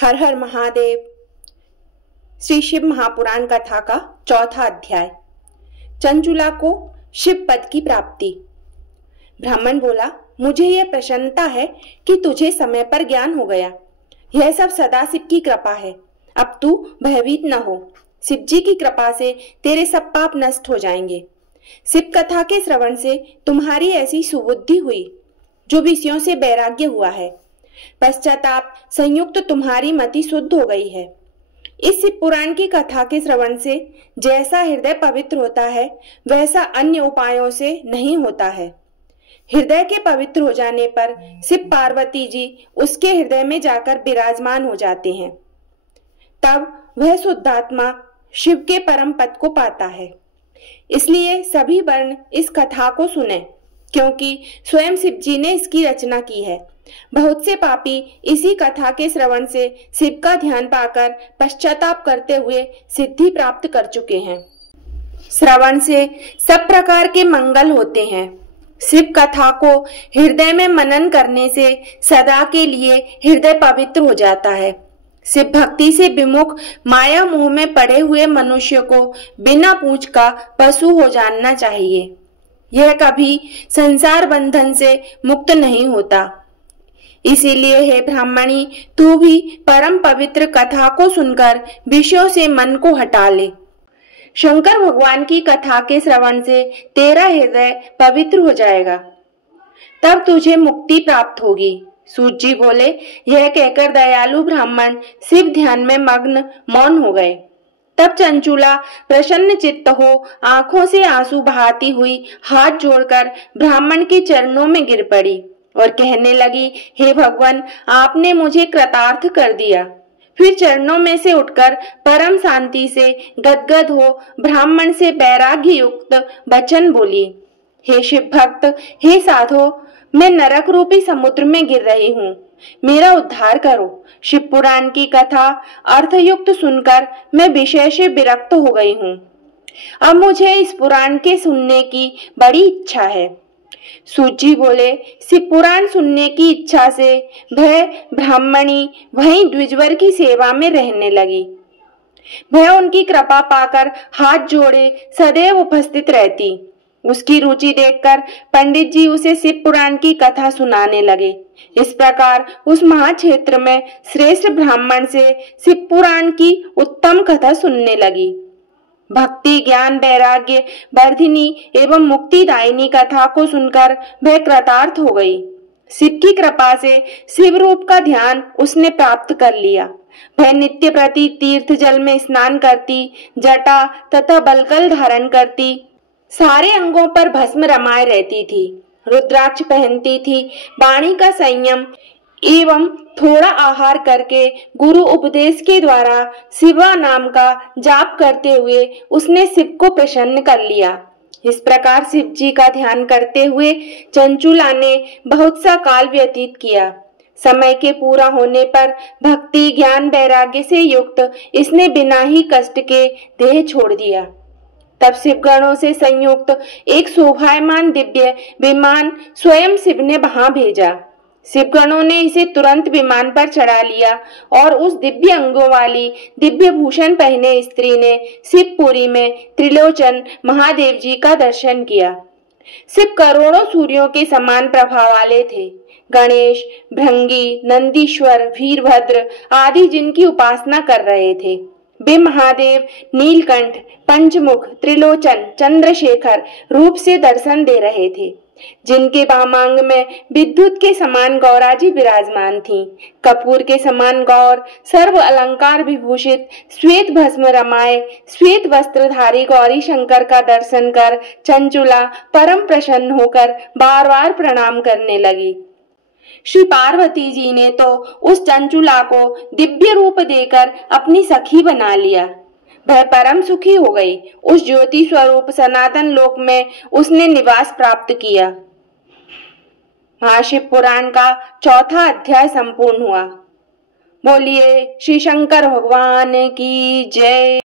हर हर महादेव। श्री शिव महापुराण कथा का चौथा अध्याय। चंचुला को शिव पद की प्राप्ति। ब्राह्मण बोला, मुझे यह प्रसन्नता है कि तुझे समय पर ज्ञान हो गया। यह सब सदाशिव की कृपा है। अब तू भयभीत न हो। शिव जी की कृपा से तेरे सब पाप नष्ट हो जाएंगे। शिव कथा के श्रवण से तुम्हारी ऐसी सुबुद्धि हुई जो विषयों से वैराग्य हुआ है। पश्चाताप संयुक्त तुम्हारी मति शुद्ध हो गई है। इस शिव पुराण की कथा के श्रवण से जैसा हृदय पवित्र होता है वैसा अन्य उपायों से नहीं होता है। हृदय के पवित्र हो जाने पर शिव पार्वती जी उसके हृदय में जाकर विराजमान हो जाते हैं। तब वह शुद्धात्मा शिव के परम पद को पाता है। इसलिए सभी वर्ण इस कथा को सुने, क्योंकि स्वयं शिव जी ने इसकी रचना की है। बहुत से पापी इसी कथा के श्रवण से शिव का ध्यान पाकर पश्चाताप करते हुए सिद्धि प्राप्त कर चुके हैं। श्रवण से सब प्रकार के मंगल होते हैं। शिव कथा को हृदय में मनन करने से सदा के लिए हृदय पवित्र हो जाता है। शिव भक्ति से विमुख माया मोह में पड़े हुए मनुष्य को बिना पूछ का पशु हो जानना चाहिए। यह कभी संसार बंधन से मुक्त नहीं होता। इसीलिए हे ब्राह्मणी, तू भी परम पवित्र कथा को सुनकर विषयों से मन को हटा ले। शंकर भगवान की कथा के श्रवण से तेरा हृदय पवित्र हो जाएगा, तब तुझे मुक्ति प्राप्त होगी। सूत जी बोले। यह कहकर दयालु ब्राह्मण शिव ध्यान में मग्न मौन हो गए। तब चंचुला प्रसन्न चित्त हो आंखों से आंसू बहाती हुई हाथ जोड़कर ब्राह्मण के चरणों में गिर पड़ी और कहने लगी, हे भगवान, आपने मुझे कृतार्थ कर दिया। फिर चरणों में से उठकर परम शांति से गदगद हो ब्राह्मण से वैराग्य युक्त वचन बोली, हे शिव भक्त, हे साधो, मैं नरक रूपी समुद्र में गिर रही हूँ, मेरा उद्धार करो। शिव पुराण की कथा अर्थयुक्त सुनकर मैं विषय से विरक्त हो गई हूँ। अब मुझे इस पुराण के सुनने की बड़ी इच्छा है। सूत जी बोले। शिव पुराण सुनने की इच्छा से वह ब्राह्मणी वहीं द्विजवर की सेवा में रहने लगी। वह उनकी कृपा पाकर हाथ जोड़े सदैव उपस्थित रहती। उसकी रुचि देखकर पंडित जी उसे शिव पुराण की कथा सुनाने लगे। इस प्रकार उस महाक्षेत्र में श्रेष्ठ ब्राह्मण से शिव पुराण की उत्तम कथा सुनने लगी। भक्ति, ज्ञान, वैराग्य वर्धिनी एवं मुक्तिदायिनी कथा को सुनकर वह कृतार्थ हो गई। शिव की कृपा से शिव रूप का ध्यान उसने प्राप्त कर लिया। वह नित्य प्रति तीर्थ जल में स्नान करती, जटा तथा बलकल धारण करती, सारे अंगों पर भस्म रमाए रहती थी, रुद्राक्ष पहनती थी, वाणी का संयम एवं थोड़ा आहार करके गुरु उपदेश के द्वारा शिवा नाम का जाप करते हुए उसने शिव को प्रसन्न कर लिया। इस प्रकार शिव जी का ध्यान करते हुए चंचुला ने बहुत सा काल व्यतीत किया। समय के पूरा होने पर भक्ति, ज्ञान, वैराग्य से युक्त इसने बिना ही कष्ट के देह छोड़ दिया। तब शिवगणों से संयुक्त एक शोभायमान दिव्य विमान स्वयं शिव ने वहां भेजा। शिवगणों ने इसे तुरंत विमान पर चढ़ा लिया और उस दिव्य अंगों वाली दिव्य भूषण पहने स्त्री ने शिवपुरी में त्रिलोचन महादेव जी का दर्शन किया। शिव करोड़ों सूर्यों के समान प्रभाव वाले थे। गणेश, भृंगी, नंदीश्वर, वीरभद्र आदि जिनकी उपासना कर रहे थे, वे महादेव नीलकंठ, पंचमुख, त्रिलोचन, चंद्रशेखर रूप से दर्शन दे रहे थे। जिनके वामांग में विद्युत के समान गौरा जी विराजमान थीं, कपूर के समान गौर, सर्व अलंकार विभूषित, श्वेत भस्म रमाए, श्वेत वस्त्रधारी गौरी शंकर का दर्शन कर चंचुला परम प्रसन्न होकर बार बार प्रणाम करने लगी। श्री पार्वती जी ने तो उस चंचुला को दिव्य रूप देकर अपनी सखी बना लिया। वह परम सुखी हो गई। उस ज्योति स्वरूप सनातन लोक में उसने निवास प्राप्त किया। महाशिव पुराण का चौथा अध्याय संपूर्ण हुआ। बोलिए श्री शंकर भगवान की जय।